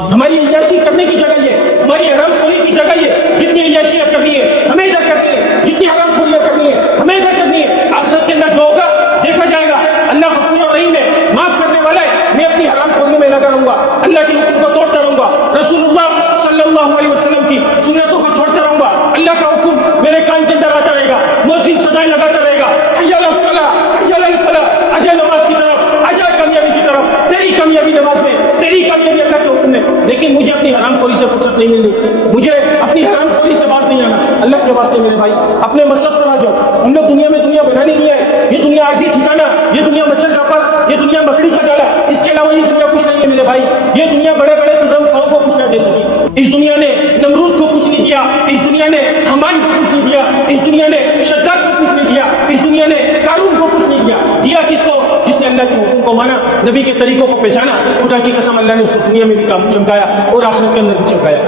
ہماری عیاشی کرنے کی جگہ یہ، ہماری حرام خوری کی جگہ یہ، جتنی عیاشیاں کرنی ہے ہمیشہ کرنی ہے، جتنی حرام خوریاں کرنی ہے ہمیشہ کرنی ہے، آخرت کے اندر جو ہوگا دیکھا جائے گا۔ اللہ غفور و رحیم ہے، معاف کرنے والا ہے۔ میں اپنی حرام خوریوں میں لگا رہوں گا، اللہ کے حکم کو توڑتا رہوں گا، رسول اللہ صلی اللہ علیہ وسلم کی سنتوں کو چھوڑتا رہوں گا، اللہ کا حکم میرے کان کے اندر آتا رہے گا، مؤذن صدائیں لگاتا رہے گا، حی علی الصلاۃ، حی علی الفلاح، آجا نماز کی طرف، آجا کامیابی کی طرف، تیری کامیابی نماز میں، تیری کامیابی اللہ کے حکم میں۔ لیکن مجھے اپنی حرام خوری سے فرصت نہیں ملنی، مجھے اپنی حرام خوری سے باہر نہیں آنا۔ اللہ کے واسطے میرے بھائی اپنے مقصد پر آ جاؤ۔ ہم لوگ دنیا میں دنیا بنانے نہیں ہے، یہ دنیا عاجزی ٹھکانا، یہ دنیا مچھر کا پر، یہ دنیا مکڑی کا ڈالا، اس کے علاوہ یہ دنیا کچھ نہیں ہے میرے بھائی۔ یہ دنیا بڑے بڑے قدم خواہوں کو کچھ نہ دے سکی۔ اس دنیا نے نمرود کو کچھ نہیں دیا، اس دنیا نے حمان کو کچھ نہیں دیا، اس دنیا نے شداد کو کچھ نہیں دیا، اس دنیا نے قارون کو کچھ نہیں دیا۔ دیا کس کو؟ جس نے اللہ کے حکم کو مانا، نبی کے طریقوں کو پہچانا۔ خدا کی قسم اللہ نے اس کو دنیا میں بھی کام چمکایا اور آخرت کے اندر بھی چمکایا۔